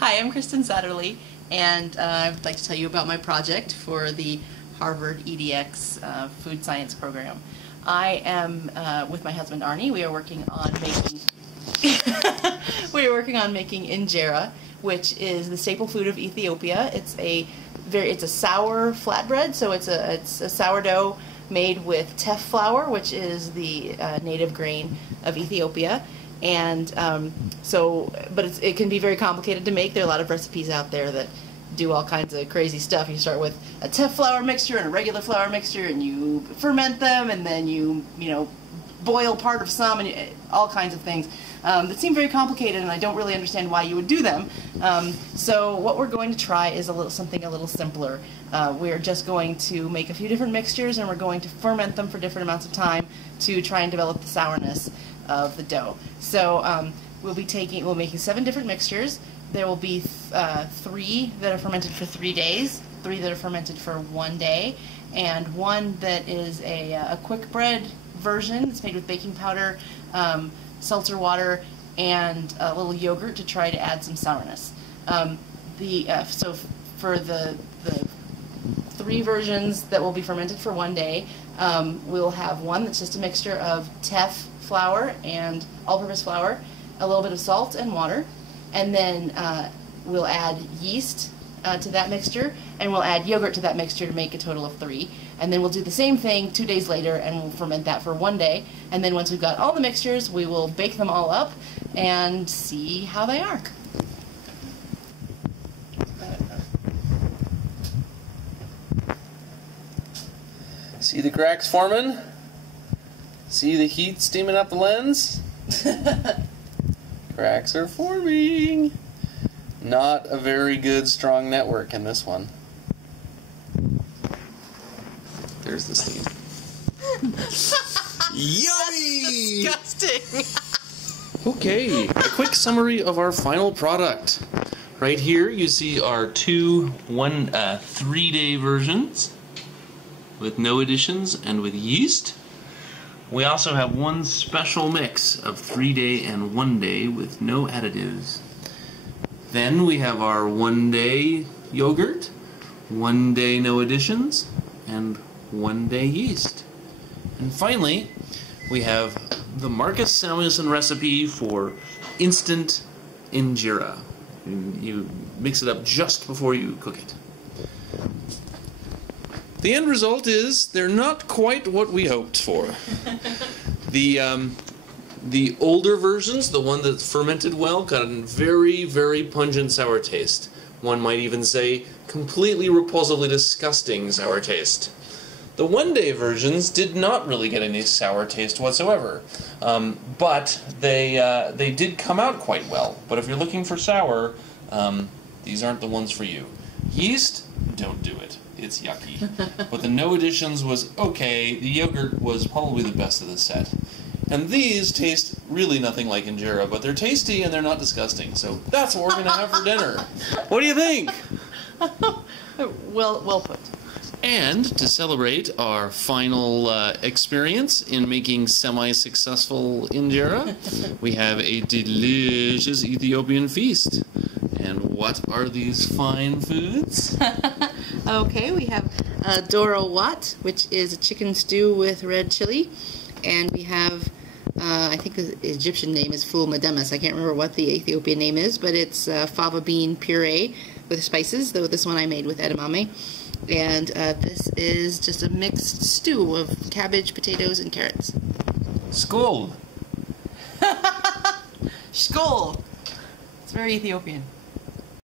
Hi, I'm Kristen Satterley, and I would like to tell you about my project for the Harvard EDX food science program. I am with my husband Arnie. We are working on making Injera, which is the staple food of Ethiopia. It's a sour flatbread, so it's a sourdough made with teff flour, which is the native grain of Ethiopia. And but it can be very complicated to make. There are a lot of recipes out there that do all kinds of crazy stuff. You start with a teff flour mixture and a regular flour mixture, and you ferment them, and then you boil part of some, and all kinds of things that seem very complicated, and I don't really understand why you would do them. So what we're going to try is something a little simpler. We're just going to make a few different mixtures, and we're going to ferment them for different amounts of time to try and develop the sourness of the dough. So we're making 7 different mixtures. There will be 3 that are fermented for 3 days, 3 that are fermented for 1 day, and 1 that is a quick bread version. It's made with baking powder, seltzer water, and a little yogurt to try to add some sourness. So for the 3 versions that will be fermented for 1 day, we'll have 1 that's just a mixture of teff flour and all-purpose flour, a little bit of salt and water, and then we'll add yeast to that mixture, and we'll add yogurt to that mixture to make a total of 3. And then we'll do the same thing 2 days later, and we'll ferment that for 1 day. And then once we've got all the mixtures, we will bake them all up and see how they are. See the cracks forming? See the heat steaming up the lens? Cracks are forming. Not a very good strong network in this one. There's the steam. Yummy! Disgusting! Okay, a quick summary of our final product. Right here you see our 3-day versions with no additions and with yeast. We also have 1 special mix of 3-day and 1 day with no additives. Then we have our 1-day yogurt, 1 day no additions, and 1 day yeast. And finally, we have the Marcus Samuelsson recipe for instant injera. You mix it up just before you cook it. The end result is they're not quite what we hoped for. The older versions, the one that fermented well, got a very, very pungent sour taste. One might even say completely repulsively disgusting sour taste. The 1-day versions did not really get any sour taste whatsoever, but they did come out quite well. But if you're looking for sour, these aren't the ones for you. Yeast, don't do it. It's yucky. But the no additions was okay. The yogurt was probably the best of the set. And these taste really nothing like injera, but they're tasty and they're not disgusting. So that's what we're going to have for dinner. What do you think? Well put. And to celebrate our final experience in making semi-successful injera, we have a delicious Ethiopian feast. And what are these fine foods? Okay, we have Doro Wat, which is a chicken stew with red chili, and we have, I think the Egyptian name is Ful Medemes. I can't remember what the Ethiopian name is, but it's fava bean puree with spices, though this one I made with edamame. And this is just a mixed stew of cabbage, potatoes, and carrots. Skål! Skål! It's very Ethiopian.